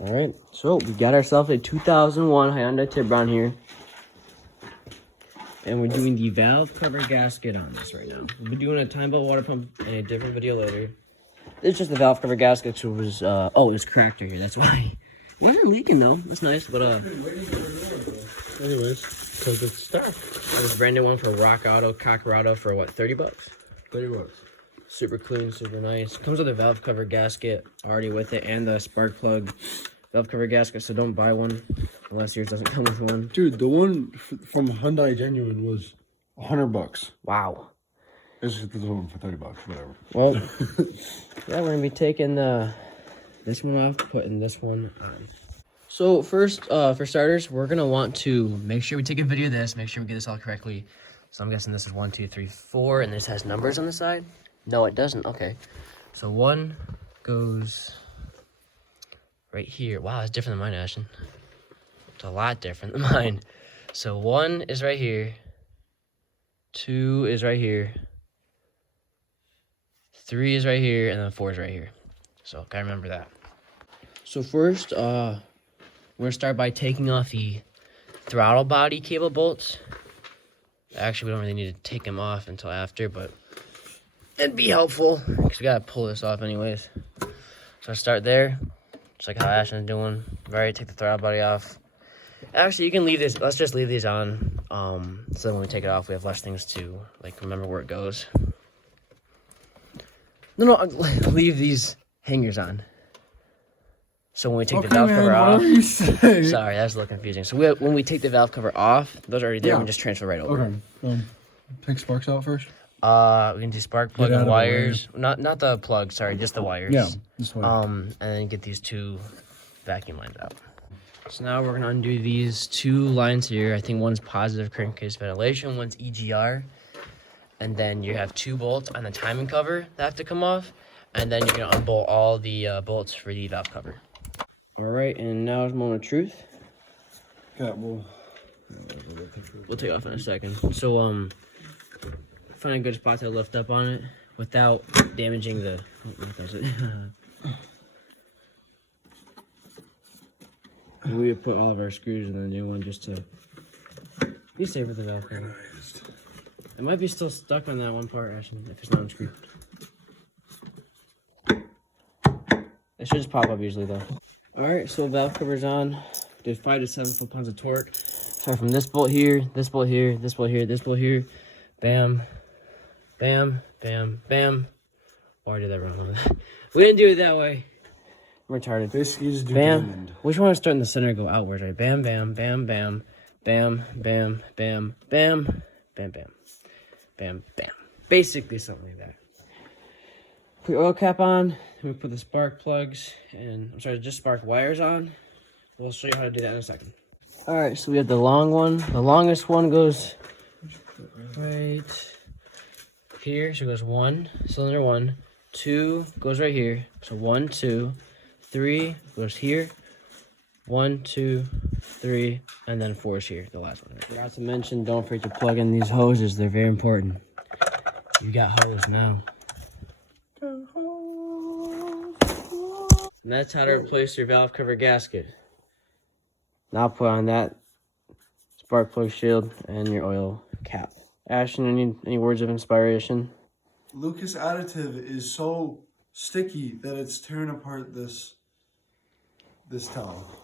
All right, so we got ourselves a 2001 Hyundai Tiburon here. And we're doing the valve cover gasket on this right now. We'll be doing a time belt water pump in a different video later. It's just the valve cover gasket, so it was, it was cracked right here, that's why. It wasn't leaking though, that's nice, but anyways, because it's stuck. It was brand new one for Rock Auto, Cockerado for what, 30 bucks? 30 bucks. Super clean, super nice. Comes with a valve cover gasket already with it and the spark plug valve cover gasket, so don't buy one unless yours doesn't come with one. Dude, the one from Hyundai Genuine was 100 bucks. Wow. This is the one for 30 bucks, whatever. Well, yeah, we're gonna be taking this one off, putting this one on. So first, for starters, we're gonna want to make sure we take a video of this, make sure we get this all correctly. So I'm guessing this is 1, 2, 3, 4, and this has numbers on the side. No, it doesn't. Okay, so 1 goes right here. Wow, it's different than mine, Ashton. It's a lot different than mine. So 1 is right here. 2 is right here. 3 is right here, and then 4 is right here. So gotta remember that. So first, we're gonna start by taking off the throttle body cable bolts. Actually, we don't really need to take them off until after, but it'd be helpful because we gotta pull this off anyways. So I start there, just like how Ashton's doing. Right, take the throttle body off. Actually, you can leave this. Let's just leave these on, so when we take it off, we have less things to like remember where it goes. No, leave these hangers on. So when we take the valve cover off, sorry, that's a little confusing. So when we take the valve cover off, those are already there. We just transfer right over. Okay. Take sparks out first. We can do spark plug and wires. Not the plug. Sorry, just the wires. Yeah. Just wires. And then get these 2 vacuum lines out. So now we're gonna undo these 2 lines here. I think one's positive crankcase ventilation, one's EGR. And then you have 2 bolts on the timing cover that have to come off. And then you're gonna unbolt all the bolts for the valve cover. All right, and now is the moment of truth. Yeah, we'll take off in a second. So, find a good spot to lift up on it without damaging the. We would put all of our screws in the new one just to be safe with the valve cover. It might be still stuck on that one part, Ashton, if it's not unscrewed. It should just pop up usually, though. Alright, so valve cover's on. Did 5 to 7 foot-pounds of torque. Start from this bolt here, this bolt here, this bolt here, this bolt here. Bam, bam, bam, bam. Oh, I did that wrong. We didn't do it that way. I'm retarded. basically just do bam. diamond. Which one to start in the center and go outwards, right? Bam, bam, bam, bam, bam, bam, bam, bam, bam, bam. Bam, bam. Basically something like that. Put your oil cap on. Then we put the spark plugs and, I'm sorry, just spark wires on. We'll show you how to do that in a second. Alright, so we have the long one. The longest one goes right here. So it goes 1, cylinder 1. 2 goes right here. So 1, 2. 3 goes here. 1, 2, 3, and then 4 is here, the last one. Forgot to mention, don't forget to plug in these hoses. They're very important. You got hose now. And that's how to replace your valve cover gasket. Now put on that spark plug shield and your oil cap. Ashton, any words of inspiration? Lucas additive is so sticky that it's tearing apart this towel.